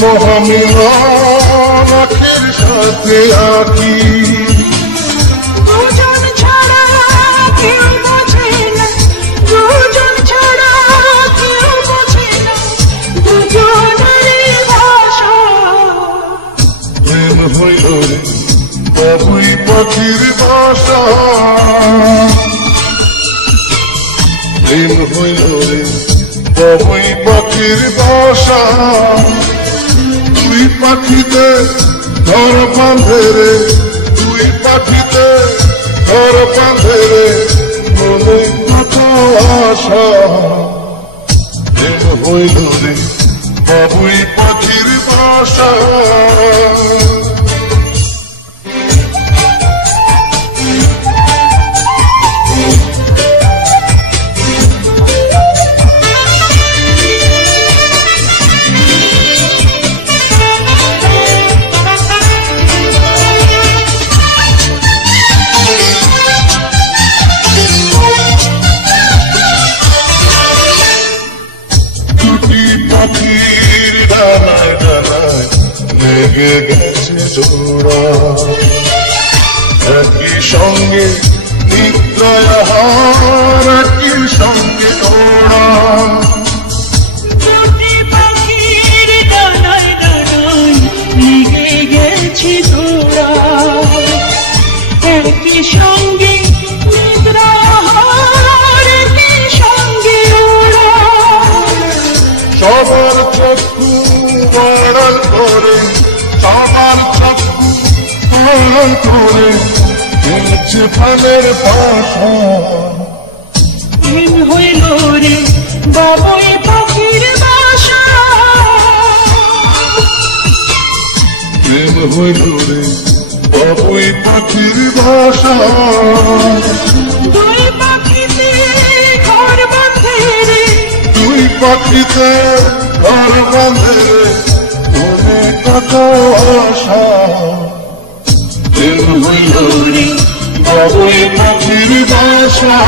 মহামিলন আখের সাথে আঁকি দুজন ছাড়া কেউ বোঝে না, দুজন ছাড়া কেউ বোঝে না, দুজনেরই ভাষা। প্রেম হইল রে বাবুই পাখির বাসা, প্রেম হইল রে বাবুই পাখির বাসা। তুই পাখিতে ধর বাঁধে রে, তুই পাখিতে ধর বাঁধে রে, মনে কত আশা। প্রেম হইল রে বাবুই পাখির বাসা। পাখির ডানায় ডানায় লেগে গেছে জোড়া, একই সঙ্গে নিদ্রায় আহার, একই সঙ্গে ওড়া। দুটি পাখির ডানায় ডানায় লেগে গেছে জোড়া, একই সঙ্গে নিদ্রা আহার, একই সঙ্গে ওড়া। সবার চক্ষু আড়াল করে, সবার চক্ষু আড়াল করে খেলছে ফালের পাশা। প্রেম হইল রে বাবুই পাখির বাসা, প্রেম হইল রে বাবুই পাখির ভাষা। দুই পাখিতে ঘর বাঁধে রে, তুই পাখিতে ঘর বাঁধে রে, মনে কত আশা। প্রেম হইল রে বাবুই পাখির বাসা।